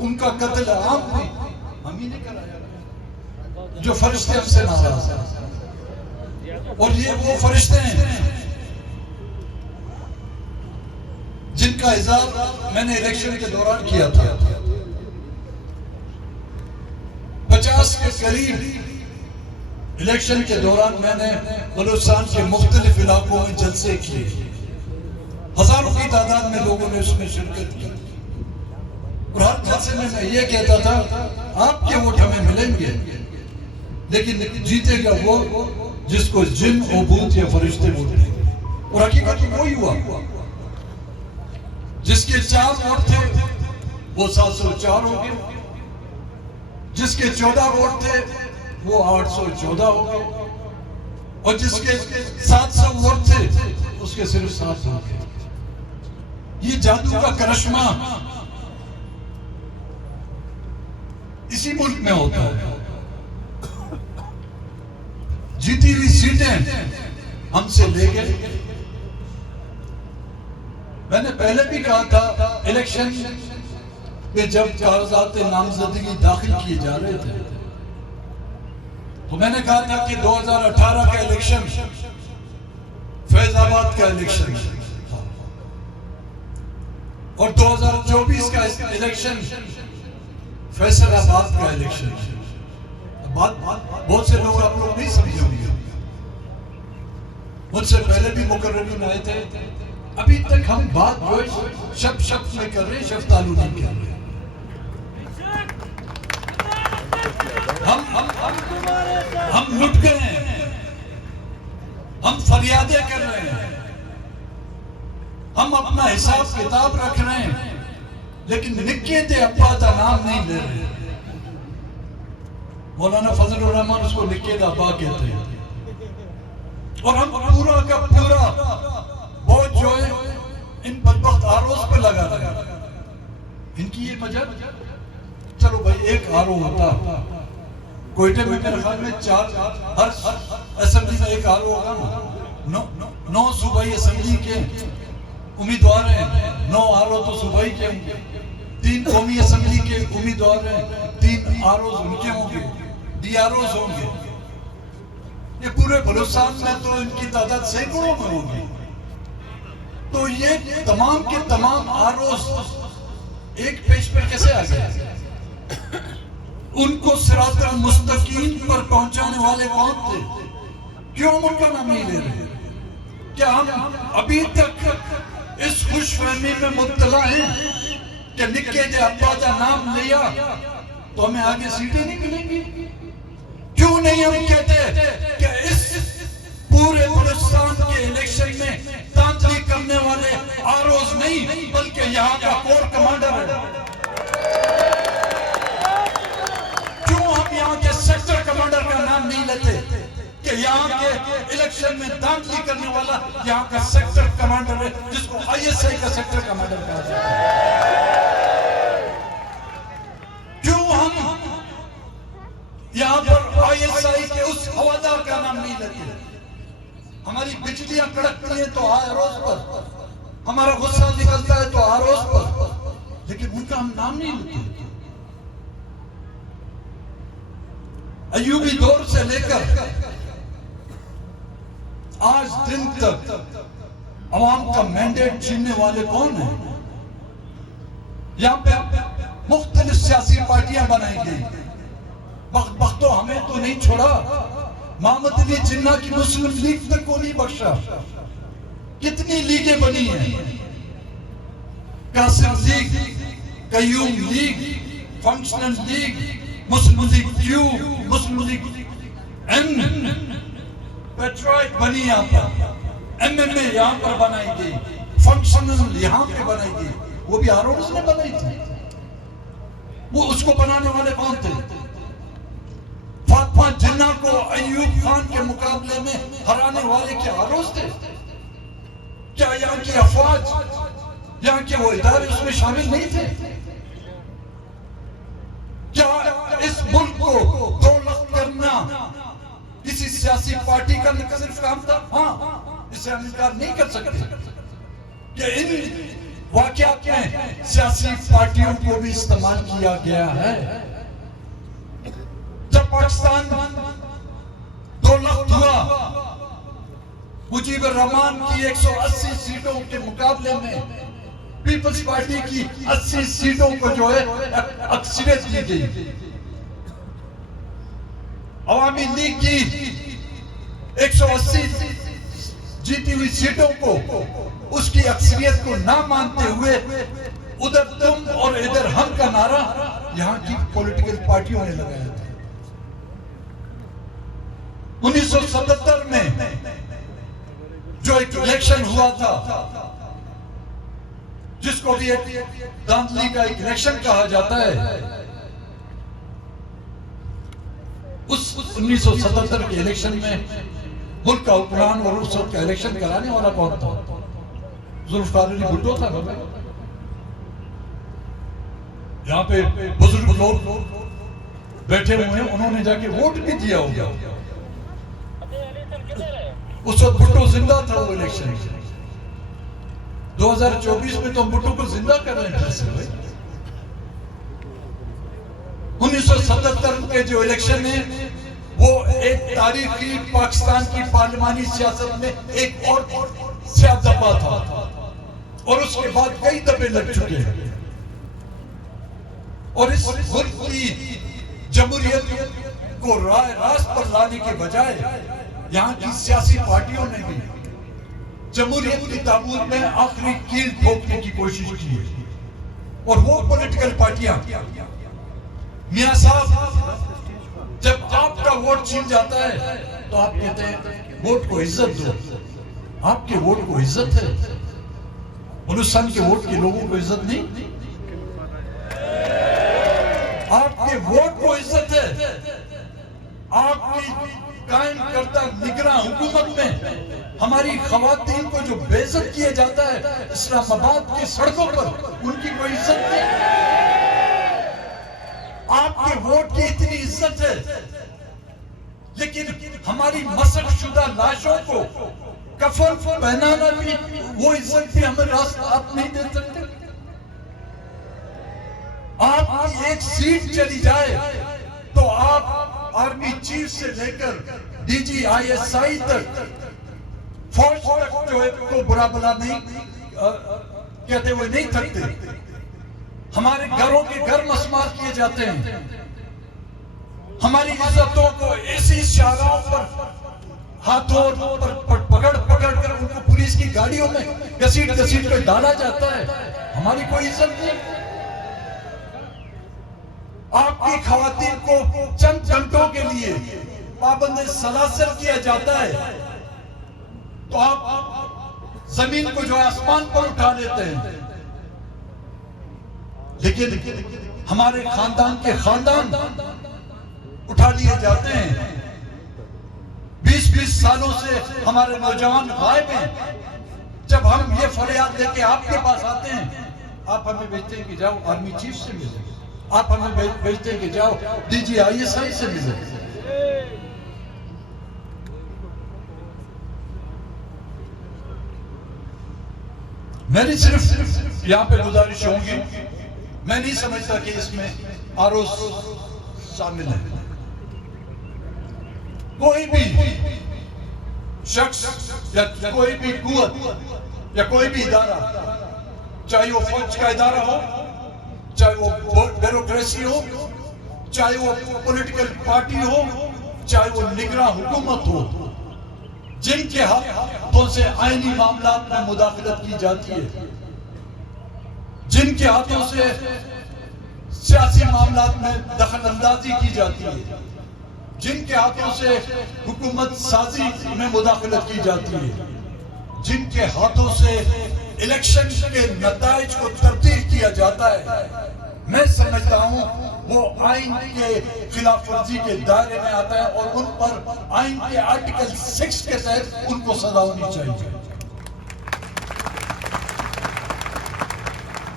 उनका कत्ल आपने हम ही ने कराया, जो फरिश्ते हमसे नाराज हैं। और ये वो फरिश्ते हैं जिनका हिसाब मैंने इलेक्शन के दौरान किया था। 50 के करीब इलेक्शन के दौरान मैंने बलूचिस्तान के मुख्तलिफ इलाकों में जलसे किए, हजारों की तादाद में लोगों ने उसमें शिरकत की। और हर जलसे में मैं ये कहता था आपके वोट हमें मिलेंगे, लेकिन जीतेगा वो जिसको जिन और भूत या फरिश्ते वोट देंगे। और हकीकत में वही हुआ। जिसके 4 वोट थे वो 704 हो गए, जिसके 14 वोट थे वो 814 हो गए, और जिसके 700 वोट थे उसके सिर्फ 7 हो गए। ये जादू का करिश्मा इसी मुल्क में होता है। जीती हुई सीटें हमसे ले गए। मैंने पहले भी कहा था इलेक्शन में जब कागजात नामजदगी दाखिल किए जा रहे थे तो मैंने कहा था कि 2018 का इलेक्शन फैजाबाद का इलेक्शन और 2024 का इलेक्शन फैसलाबाद का इलेक्शन। बात बहुत से लोग आप लोग नहीं समझे होंगे, मुझसे पहले भी मुकर्रमीन आए थे। अभी तक हम बात जो शब्द में कर रहे, शफ्तालू नहीं कर रहे। हम लुट गए हैं, हम फरियादें कर रहे हैं, हम अपना हिसाब किताब रख रहे हैं, लेकिन निक्के थे अब्बा का नाम नहीं ले रहे। मौलाना फजलुर रहमान उसको निक्के का अब्बा कहते हैं। और हम पूरा का पूरा बोझ जो है इन बदबख्त आरोस पे लगा रहे हैं। इनकी ये वजह, चलो भाई एक आरो होता कोयटे में मेरे ख्याल में 4 हर असेंबली में एक आरो होगा। 9 सूबाई असेंबली के उम्मीदवार हैं, 9 आरो तो सूबाई के होंगे, 3 कौमी असेंबली के उम्मीदवार हैं, 3 आरोज उनके होंगे, डीआरओज होंगे। ये पूरे बलूचिस्तान में तो इनकी तादाद सैकड़ों में होगी। तो ये तमाम के तमाम आरोज एक पेज पर कैसे आ गए? उनको सिरातुल मुस्तकीम पर पहुंचाने वाले कौन थे? क्यों उनका नाम नहीं ले रहे? क्या हम अभी तक इस खुशफहमी में मुब्तला हैं कि निक्के जे अब्बा का नाम लिया तो हमें आगे सीटें नहीं मिलेंगी? क्यों नहीं हम कहते कि इस पूरे बलूचिस्तान के इलेक्शन में तांतली करने वाले आरोज नहीं बल्कि यहाँ का कोर कमांडर है? क्यों हम यहाँ के सेक्टर कमांडर का नाम नहीं लेते कि यहाँ के इलेक्शन में तांतली करने वाला यहाँ का सेक्टर कमांडर है, जिसको आईएसआई का सेक्टर कमांडर कहा जाता है? क्यों हम यहाँ पर आईएसआई के उस हवादार का नाम नहीं लेते? हमारी बिजलियां कड़कती है तो आरोज पर, हमारा गुस्सा निकलता है तो आरोज पर, लेकिन उनका हम नाम नहीं लेते। अय्यूबी दौर से लेकर आज दिन तक अवाम का मैंडेट छीनने वाले कौन है? यहाँ पे मुख्तलिफ सियासी पार्टियां बनाई गई। बख्तो हमें तो नहीं छोड़ा, मोहम्मद अली जिन्ना की मुस्लिम लीग तक को नहीं बख्शा। कितनी लीगें बनी हैं? Qasim league, Qayyum league, functional league, Muslim league Q, Muslim league M, पेट्रोइट बनी यहाँ पर, एमएमए यहाँ पर बनाई गई, फंक्शनल यहाँ पे बनाई गई। वो भी आरोज ने बनाई थी। वो उसको बनाने वाले कौन थे? फातिमा जिन्ना को अय्यूब खान के मुकाबले में हराने वाले क्या आरोज थे? क्या यहाँ की अफवाज, यहाँ के वो इदारे उसमें शामिल नहीं थे? क्या इस मुल्क को 2 लाख करना किसी सियासी पार्टी का सिर्फ काम था? हाँ, इसे हम इनकार नहीं कर सकते कि इन वाकयात में सियासी पार्टियों को भी इस्तेमाल किया गया है। जब पाकिस्तान 2 लाख हुआ, मुजीबुर रहमान की 180 सीटों के मुकाबले में पीपल्स पार्टी की 80 सीटों को जो है अक्सरियत दी गई। अवामी लीग की 180 जीती हुई सीटों को, उसकी अक्सरियत को ना मानते हुए उधर तुम और इधर हम का नारा यहां की पॉलिटिकल पार्टियों ने लगाया था। 1977 में जो एक इलेक्शन हुआ था, जिसको भी एक धांधली का एक इलेक्शन कहा जाता है, उस 1977 के इलेक्शन में मुल्क का हुक्मरान और उस वक्त का इलेक्शन कराने वाला कौन था? जुल्फिकार अली भुट्टो था। यहाँ पे बुजुर्ग लोग बैठे हुए हैं, उन्होंने जाके वोट भी दिया होगा। उस वक्त भुट्टो जिंदा था वो इलेक्शन में। 2024 में तो हम भुट्टो को जिंदा कर रहे हैं। 1977 के जो इलेक्शन है वो एक तारीखी पाकिस्तान की पार्लिमानी सियासत में एक और सियाह दफा था, और उसके बाद कई दफे लग चुके हैं। और इस मुल्क की जमहूरियत को रास्त पर लाने के बजाय यहाँ की सियासी पार्टियों ने भी जमहूरियत की ताबूत में आखिरी कील ठोकने की कोशिश की है। और वो पॉलिटिकल पार्टियां, मियां साहब, जब आपका वोट छीन जाता है तो आप कहते हैं वोट को इज्जत दो। आपके वोट को इज्जत है, हिंदुस्तान के वोट के लोगों को इज्जत नहीं। आपके वोट को इज्जत है। आपकी कायम करता निगरान हुकूमत में हमारी खवातीन को जो बेइज्जत किया जाता है इस्लामाबाद की सड़कों पर, उनकी कोई इज्जत नहीं। आपके वोट की इतनी इज्जत है, लेकिन हमारी मसक शुदा लाशों को कफन पहनाना भी, वो इज्जत भी हमें आप नहीं दे सकते। आपकी एक सीट चली जाए तो आप आर्मी चीफ से लेकर DGISI तक, फौज तक जो है को बुरा भला नहीं कहते हुए नहीं थकते। हमारे घरों के घर मस्मार किए जाते हैं। हमारी इज्जतों को ऐसी शाहराहों पर हाथों पर पकड़ कर उनको पुलिस की गाड़ियों में घसीट कर डाला जाता है। हमारी कोई इज्जत नहीं। आपकी खवातीन को चंद घंटों के लिए पाबंद सलासल किया जाता है तो आप जमीन को जो आसमान पर उठा लेते हैं। लेकिन हमारे खानदान के खानदान उठा लिए जाते हैं। 20-20 सालों से हमारे नौजवान गायब हैं। जब हम ये फरियाद लेके आपके पास आते हैं, आप हमें भेजते हैं कि जाओ आर्मी चीफ से मिले, आप हमें भेजते हैं कि जाओ DGISI से मिले। मेरी सिर्फ यहाँ पे गुजारिश होगी, मैं नहीं समझता कि इसमें आरोप शामिल है। कोई भी शख्स या कोई भी कुव्वत या कोई भी इदारा, चाहे वो फौज का इदारा हो, चाहे वो ब्यूरोक्रेसी हो, चाहे वो पॉलिटिकल पार्टी हो, चाहे वो निगरान हुकूमत हो, जिनके हाथों से आईनी मामलात में मुदाखलत की जाती है, जिनके हाथों से सियासी मामलात में दखल अंदाजी की जाती है, जिनके हाथों से हुकूमत साजी में मुदाखलत की जाती है, जिनके हाथों से इलेक्शन के नताइज को तब्दील किया जाता है, मैं समझता हूं वो आइन के खिलाफ वर्जी के दायरे में आता है और उन पर आइन के आर्टिकल 6 के तहत उनको सजा होनी चाहिए।